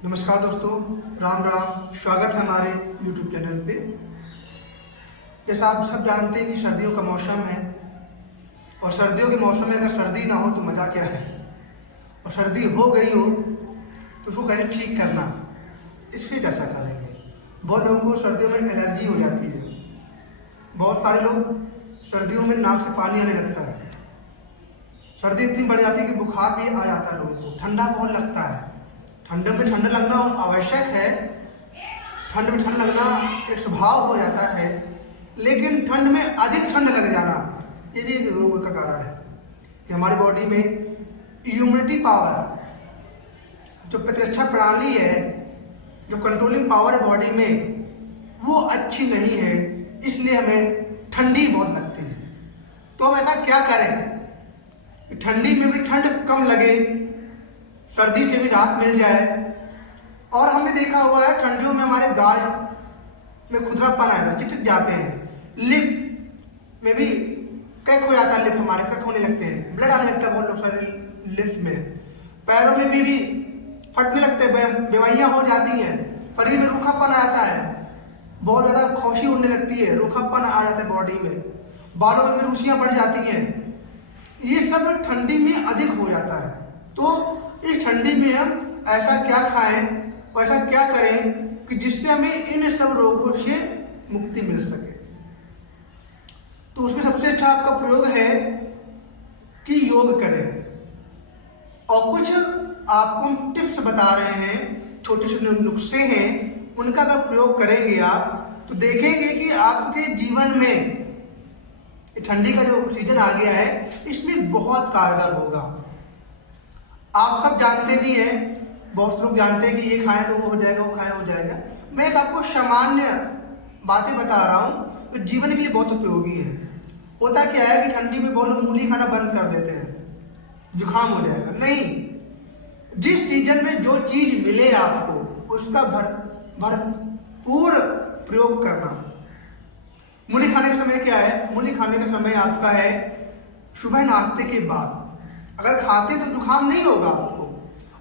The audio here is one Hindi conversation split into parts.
नमस्कार दोस्तों, राम राम। स्वागत है हमारे YouTube चैनल पे। जैसा आप सब जानते हैं कि सर्दियों का मौसम है और सर्दियों के मौसम में अगर सर्दी ना हो तो मज़ा क्या है, और सर्दी हो गई हो तो उसको कैसे ठीक करना, इस पर चर्चा करेंगे। बहुत लोगों को सर्दियों में एलर्जी हो जाती है। बहुत सारे लोग सर्दियों में नाक से पानी आने लगता है। सर्दी इतनी बढ़ जाती है कि बुखार भी आ जाता है लोगों को। ठंडा बहुत लगता है। ठंड में ठंड लगना आवश्यक है। ठंड में ठंड लगना एक स्वभाव हो जाता है, लेकिन ठंड में अधिक ठंड लग जाना ये भी एक रोग का कारण है कि हमारी बॉडी में इम्यूनिटी पावर, जो प्रतिरक्षा प्रणाली है, जो कंट्रोलिंग पावर है बॉडी में, वो अच्छी नहीं है। इसलिए हमें ठंडी बहुत लगती है। तो हम ऐसा क्या करें कि ठंडी में भी ठंड कम लगे, सर्दी से भी राहत मिल जाए। और हमने देखा हुआ है ठंडियों में हमारे गाल में खुरदरापन आएगा, चिटक जाते हैं। लिप में भी क्रैक हो जाता है, लिप हमारे क्रैक होने लगते हैं, ब्लड आने लगता है बहुत लोग सारे लिप्स में। पैरों में भी फटने लगते हैं, बेवाइयाँ हो जाती हैं। शरीर में रूखापन आ जाता है, बहुत ज़्यादा खौशी उड़ने लगती है, रूखापन आ जाता है बॉडी में। बालों में भी रुचियाँ बढ़ जाती हैं। ये सब ठंडी में अधिक हो जाता है। तो इस ठंडी में हम ऐसा क्या खाएं और ऐसा क्या करें कि जिससे हमें इन सब रोगों से मुक्ति मिल सके। तो उसमें सबसे अच्छा आपका प्रयोग है कि योग करें। और कुछ आपको हम टिप्स बता रहे हैं, छोटे छोटे नुस्खे हैं, उनका अगर प्रयोग करेंगे आप तो देखेंगे कि आपके जीवन में ठंडी का जो सीजन आ गया है इसमें बहुत कारगर होगा। आप सब जानते भी हैं, बहुत लोग जानते हैं कि ये खाएं तो वो हो जाएगा, वो खाएं हो जाएगा। मैं एक आपको सामान्य बातें बता रहा हूँ जो जीवन के लिए बहुत उपयोगी है। होता क्या है कि ठंडी में बहुत लोग मूली खाना बंद कर देते हैं, जुकाम हो जाएगा। नहीं, जिस सीजन में जो चीज मिले आपको उसका भरपूर प्रयोग करना। मूली खाने का समय क्या है? मूली खाने का समय आपका है सुबह नाश्ते के बाद। अगर खाते तो जुकाम नहीं होगा आपको,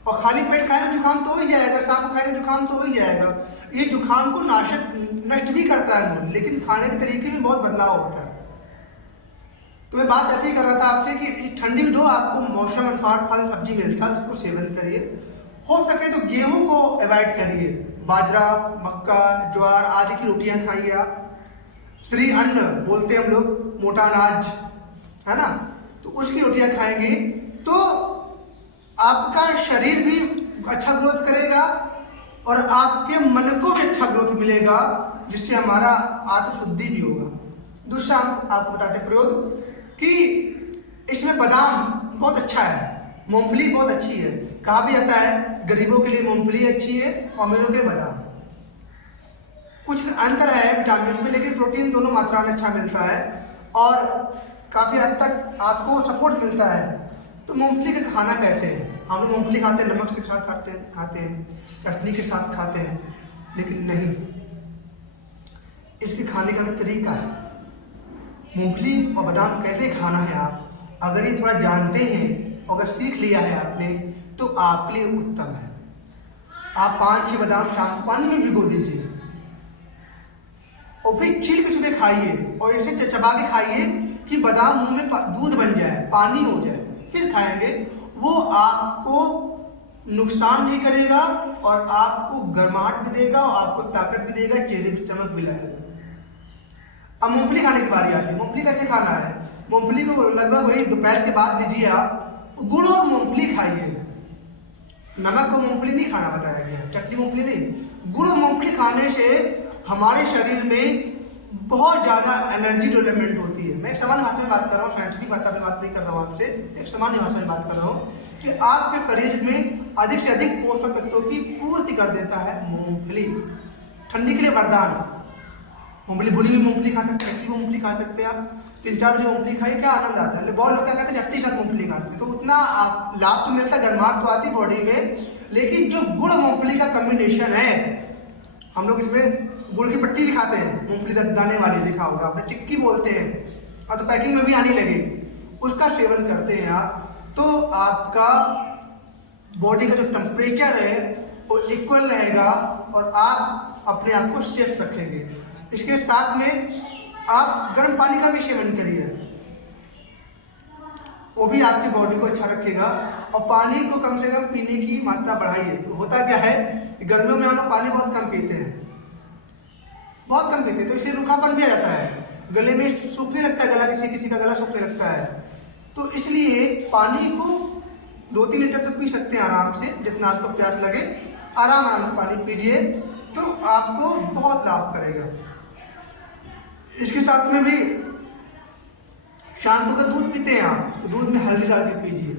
और खाली पेट खाए तो जुकाम तो हो ही जाएगा, शाम को खाएगा जुकाम तो हो ही जाएगा। ये जुकाम को नष्ट भी करता है मूली, लेकिन खाने के तरीके में बहुत बदलाव होता है। तो मैं बात ऐसे ही कर रहा था आपसे कि ठंडी में जो आपको मौसम अनुसार फल सब्जी मिलता है उसको सेवन करिए। हो सके तो गेहूं को अवॉइड करिए। बाजरा, मक्का, ज्वार आदि की रोटियां खाइए आप। श्री अन्न बोलते हैं हम लोग, मोटा अनाज है ना, तो उसकी रोटियां खाएंगे तो आपका शरीर भी अच्छा ग्रोथ करेगा और आपके मन को भी अच्छा ग्रोथ मिलेगा, जिससे हमारा आत्मशुद्धि भी होगा। दूसरा हम आपको बताते प्रयोग कि इसमें बादाम बहुत अच्छा है, मूंगफली बहुत अच्छी है। कहा भी जाता है गरीबों के लिए मूंगफली अच्छी है और अमीरों के लिए बादाम। कुछ अंतर है विटामिन में, लेकिन प्रोटीन दोनों मात्रा में अच्छा मिलता है और काफ़ी हद तक आपको सपोर्ट मिलता है। तो मूंगफली का खाना कैसे है? हम लोग मूंगफली खाते हैं, नमक के साथ खाते हैं, चटनी के साथ खाते हैं, लेकिन नहीं, इसके खाने का भी तरीका है। मूंगफली और बादाम कैसे खाना है, आप अगर ये थोड़ा जानते हैं, अगर सीख लिया है आपने, तो आपके लिए उत्तम है। आप 5-6 बादाम शाम को पानी में भिगो दीजिए और फिर छील के सुबह खाइए और ऐसे चबा के खाइए कि बादाम मुंह में दूध बन जाए, पानी हो जाए, फिर खाएंगे। वो आपको नुकसान नहीं करेगा और आपको गर्माहट भी देगा और आपको ताकत भी देगा, चेहरे पर चमक भी लाएगा। अब मूंगफली खाने की बारी आती है। मूंगफली कैसे खाना है? मूंगफली को लगभग वही दोपहर के बाद दीजिए आप। गुड़ और मूंगफली खाइए। नमक को मूंगफली नहीं खाना बताया गया, चटनी मूंगफली नहीं। गुड़ और मूंगफली खाने से हमारे शरीर में बहुत ज़्यादा एनर्जी डेवलपमेंट होती है। मैं एक सामान्य भाषा में बात कर रहा हूँ, साइंटिफिक बात में बात नहीं कर रहा हूँ आपसे, एक सामान्य भाषा में बात कर रहा हूँ कि आपके शरीर में अधिक से अधिक पोषक तत्वों की पूर्ति कर देता है मूंगफली। ठंडी के लिए वरदान। मूंगफली, भुनी हुई मूंगफली खा सकते हैं, कच्ची मूंगफली खा सकते हैं आप। 3-4 बजे मूंगफली खाइए, क्या आनंद आता है। बहुत लोग क्या कहते हैं चटनी साथ मूंगफली खाते हैं, तो उतना लाभ तो मिलता है, गर्माहट तो आती बॉडी में, लेकिन जो गुड़ मूंगफली का कॉम्बिनेशन है, हम लोग इसमें गुड़ की पट्टी भी खाते हैं, मूंगफली दाने वाली, देखा होगा आपने, टिक्की बोलते हैं, और तो पैकिंग में भी आने लगे, उसका सेवन करते हैं आप, तो आपका बॉडी का जो टेम्परेचर है वो इक्वल रहेगा और आप अपने आप को सेफ रखेंगे। इसके साथ में आप गर्म पानी का भी सेवन करिए, वो भी आपकी बॉडी को अच्छा रखेगा। और पानी को कम से कम पीने की मात्रा बढ़ाइए। होता क्या है, गर्मियों में हम लोग पानी बहुत कम पीते हैं, बहुत कम पीते हैं, तो इससे रूखापन भी आ जाता है, गले में सूखने लगता है, गला किसी किसी का गला सूखने लगता है। तो इसलिए पानी को 2-3 लीटर तक पी सकते हैं आराम से, जितना आपको प्यास लगे आराम से पानी पीजिए, तो आपको बहुत लाभ करेगा। इसके साथ में भी शाम को दूध पीते हैं आप, तो दूध में हल्दी डाल के पीजिए,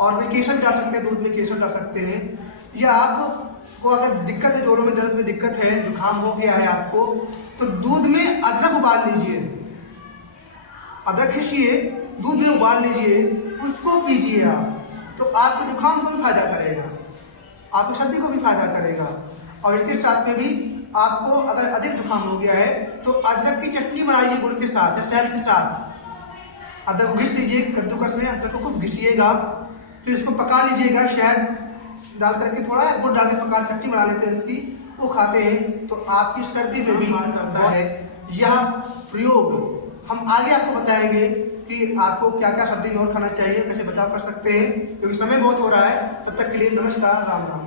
और भी केसर डाल सकते हैं, दूध में केसर डाल सकते हैं। या आपको अगर दिक्कत है, जोड़ों में दर्द में दिक्कत है, जुकाम हो गया है आपको, तो दूध में अदरक उबाल लीजिए, अदरक खींचिए, दूध में उबाल लीजिए, उसको पीजिए आप, तो आपके जुकाम को भी फायदा करेगा, आपकी सर्दी को भी फायदा करेगा। और इसके साथ में भी आपको अगर अधिक जुकाम हो गया है तो अदरक की चटनी बनाइए गुड़ के साथ या शहद के साथ। अदरक को घिस लीजिए, कद्दूकस में अदरक को खूब घिसिएगा, फिर इसको पका लीजिएगा, शहद डाल करके थोड़ा गुड़ डाल के पका, चटनी बना लेते हैं इसकी, वो खाते हैं तो आपकी सर्दी में भी मान करता है। यह प्रयोग हम आगे आपको बताएंगे कि आपको क्या क्या सर्दी में और खाना चाहिए, कैसे बचाव कर सकते हैं, क्योंकि समय बहुत हो रहा है। तब तक के लिए नमस्कार, राम राम।